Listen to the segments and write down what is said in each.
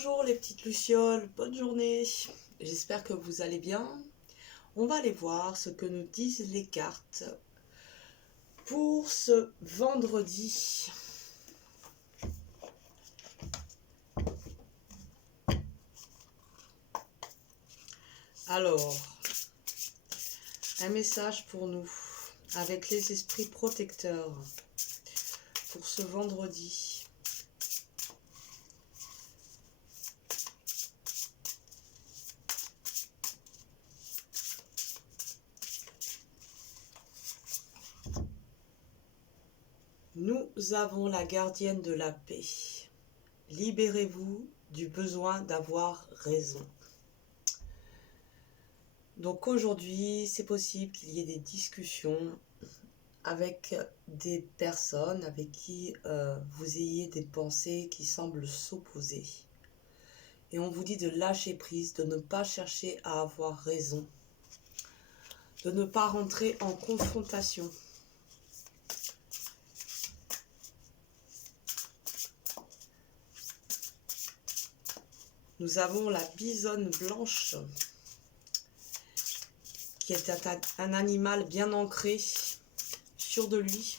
Bonjour les petites lucioles, bonne journée. J'espère que vous allez bien. On va aller voir ce que nous disent les cartes pour ce vendredi. Alors, un message pour nous avec les esprits protecteurs pour ce vendredi. Nous avons la gardienne de la paix. Libérez-vous du besoin d'avoir raison. Donc aujourd'hui, c'est possible qu'il y ait des discussions avec des personnes avec qui vous ayez des pensées qui semblent s'opposer. Et on vous dit de lâcher prise, de ne pas chercher à avoir raison, de ne pas rentrer en confrontation. Nous avons la bisonne blanche, qui est un animal bien ancré, sûr de lui,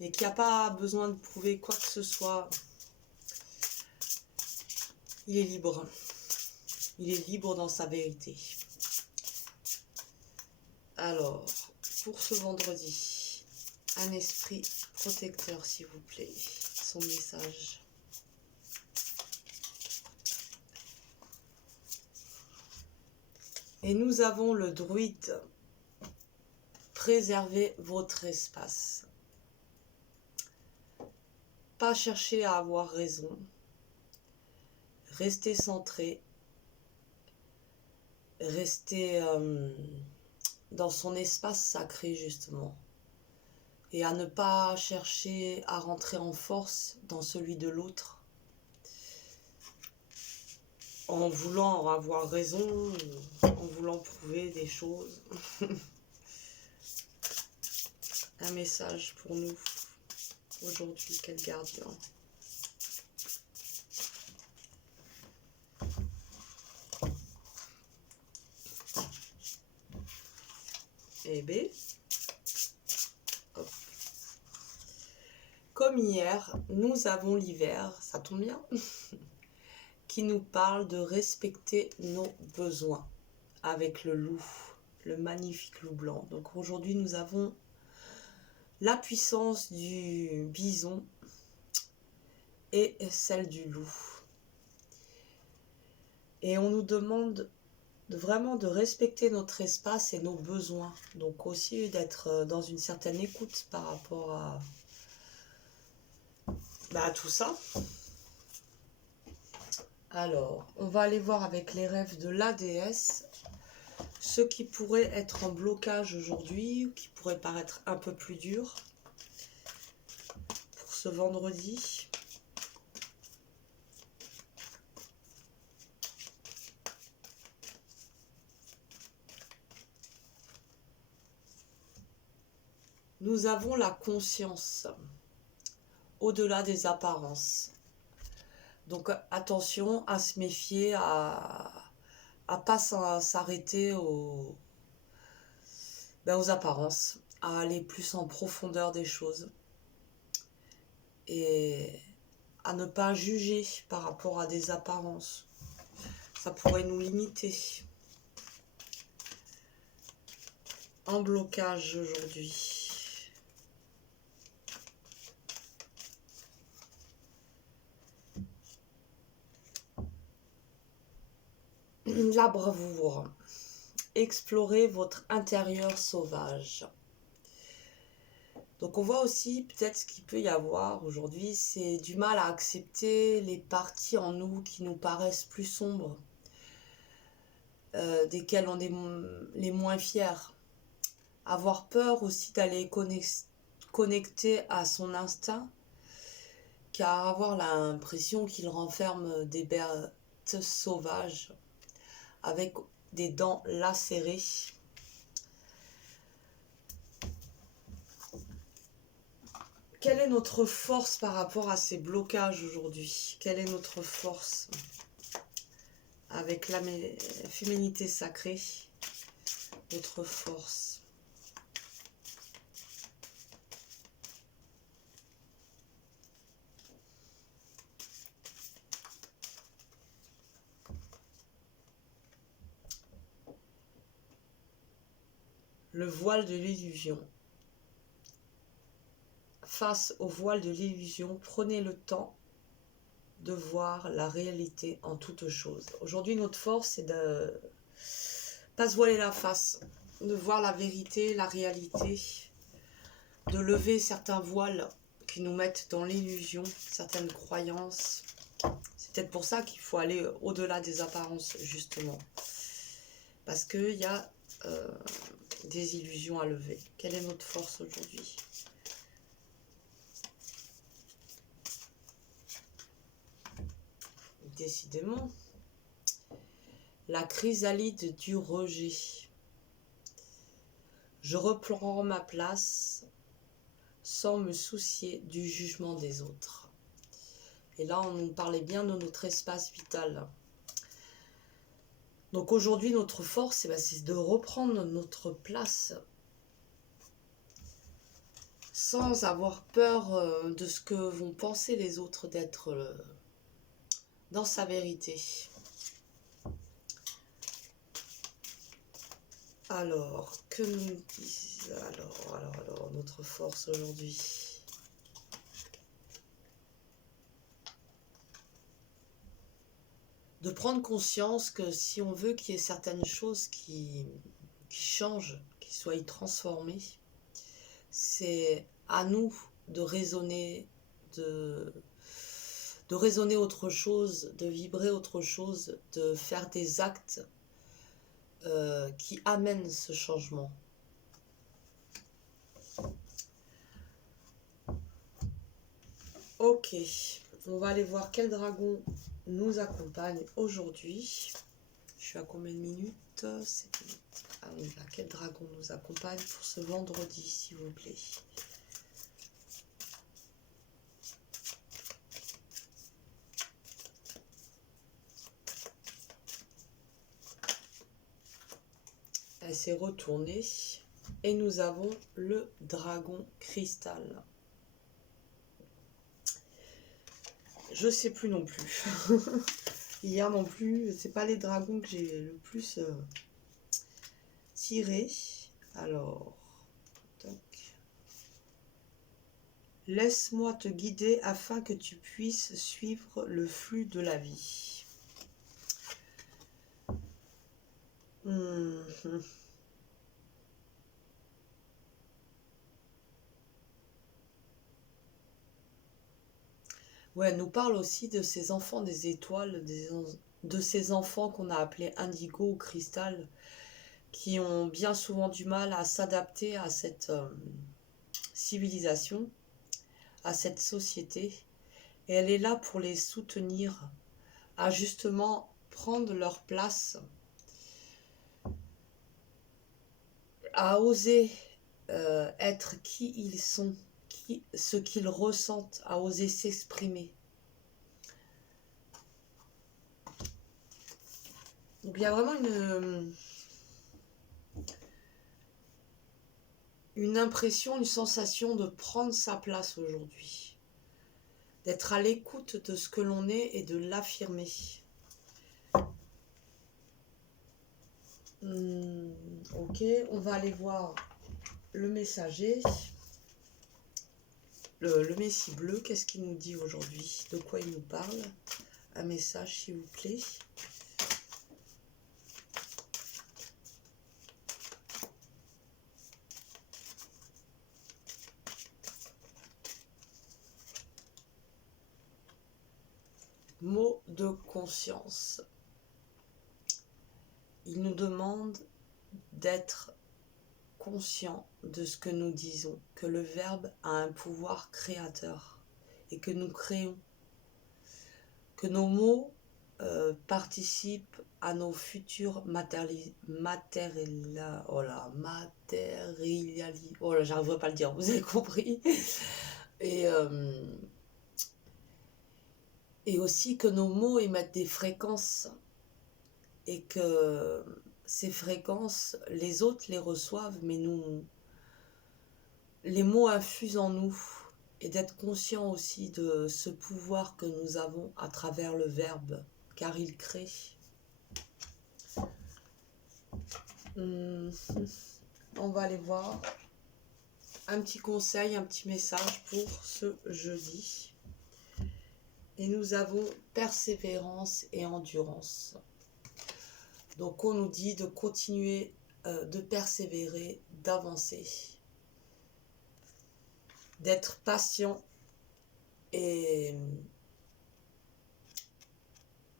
mais qui n'a pas besoin de prouver quoi que ce soit. Il est libre. Il est libre dans sa vérité. Alors, pour ce vendredi, un esprit protecteur, s'il vous plaît, son message. Et nous avons le druide. Préservez votre espace. Pas chercher à avoir raison. Restez centré. Restez dans son espace sacré, justement. Et à ne pas chercher à rentrer en force dans celui de l'autre. En voulant avoir raison, en voulant prouver des choses. Un message pour nous aujourd'hui, quel gardien. Et B. Hop. Comme hier, nous avons l'hiver, ça tombe bien, qui nous parle de respecter nos besoins avec le loup, le magnifique loup blanc. Donc aujourd'hui, nous avons la puissance du bison et celle du loup. Et on nous demande vraiment de respecter notre espace et nos besoins. Donc aussi d'être dans une certaine écoute par rapport à tout ça. Alors, on va aller voir avec les rêves de la déesse ce qui pourrait être en blocage aujourd'hui, ou qui pourrait paraître un peu plus dur pour ce vendredi. Nous avons la conscience au-delà des apparences. Donc attention à se méfier, à pas s'arrêter aux apparences, à aller plus en profondeur des choses et à ne pas juger par rapport à des apparences. Ça pourrait nous limiter. En blocage aujourd'hui. La bravoure. Explorez votre intérieur sauvage. Donc on voit aussi peut-être ce qu'il peut y avoir aujourd'hui, c'est du mal à accepter les parties en nous qui nous paraissent plus sombres, desquelles on est les moins fiers. Avoir peur aussi d'aller connecter à son instinct, car avoir l'impression qu'il renferme des bêtes sauvages avec des dents lacérées. Quelle est notre force par rapport à ces blocages aujourd'hui? Quelle est notre force avec la féminité sacrée? Notre force. Le voile de l'illusion. Face au voile de l'illusion, prenez le temps de voir la réalité en toute chose. Aujourd'hui, notre force, c'est de pas se voiler la face, de voir la vérité, la réalité, de lever certains voiles qui nous mettent dans l'illusion, certaines croyances. C'est peut-être pour ça qu'il faut aller au-delà des apparences, justement. Parce qu'il y a des illusions à lever. Quelle est notre force aujourd'hui? Décidément, la chrysalide du rejet. Je reprends ma place sans me soucier du jugement des autres. Et là, on nous parlait bien de notre espace vital. Donc aujourd'hui, notre force, c'est de reprendre notre place sans avoir peur de ce que vont penser les autres, d'être dans sa vérité. Alors, que nous disent alors, notre force aujourd'hui? De prendre conscience que si on veut qu'il y ait certaines choses qui changent, qui soient transformées, c'est à nous de raisonner, de raisonner autre chose, de vibrer autre chose, de faire des actes qui amènent ce changement. Ok, on va aller voir quel dragon nous accompagne aujourd'hui. Je suis à combien de minutes? 7 minutes. Ah oui, là, quel dragon nous accompagne pour ce vendredi, s'il vous plaît? Elle s'est retournée et nous avons le dragon cristal. Je sais plus non plus. Hier non plus, c'est pas les dragons que j'ai le plus tiré. Alors, tac. Laisse-moi te guider afin que tu puisses suivre le flux de la vie. Ouais, elle nous parle aussi de ces enfants des étoiles, de ces enfants qu'on a appelés indigo ou cristal, qui ont bien souvent du mal à s'adapter à cette civilisation, à cette société. Et elle est là pour les soutenir, à justement prendre leur place, à oser être qui ils sont, ce qu'ils ressentent, à oser s'exprimer. Donc il y a vraiment une impression, une sensation de prendre sa place aujourd'hui, d'être à l'écoute de ce que l'on est et de l'affirmer. Ok, on va aller voir le messager, le messie bleu. Qu'est-ce qu'il nous dit aujourd'hui? De quoi il nous parle? Un message, s'il vous plaît. Mot de conscience. Il nous demande d'être conscient de ce que nous disons, que le verbe a un pouvoir créateur et que nous créons, que nos mots participent à nos futurs j'arriverai pas à le dire, vous avez compris. Et, et aussi que nos mots émettent des fréquences et que ces fréquences, les autres les reçoivent, mais nous, les mots infusent en nous. Et d'être conscient aussi de ce pouvoir que nous avons à travers le verbe, car il crée. On va aller voir un petit conseil, un petit message pour ce jeudi. Et nous avons persévérance et endurance. Donc on nous dit de continuer, de persévérer, d'avancer, d'être patient et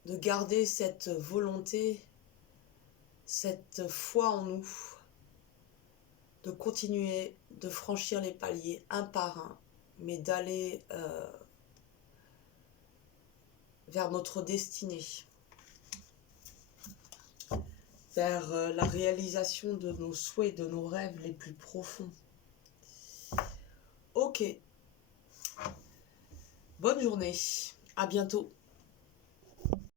de garder cette volonté, cette foi en nous, de continuer, de franchir les paliers un par un, mais d'aller vers notre destinée, vers la réalisation de nos souhaits, de nos rêves les plus profonds. Ok, bonne journée, à bientôt.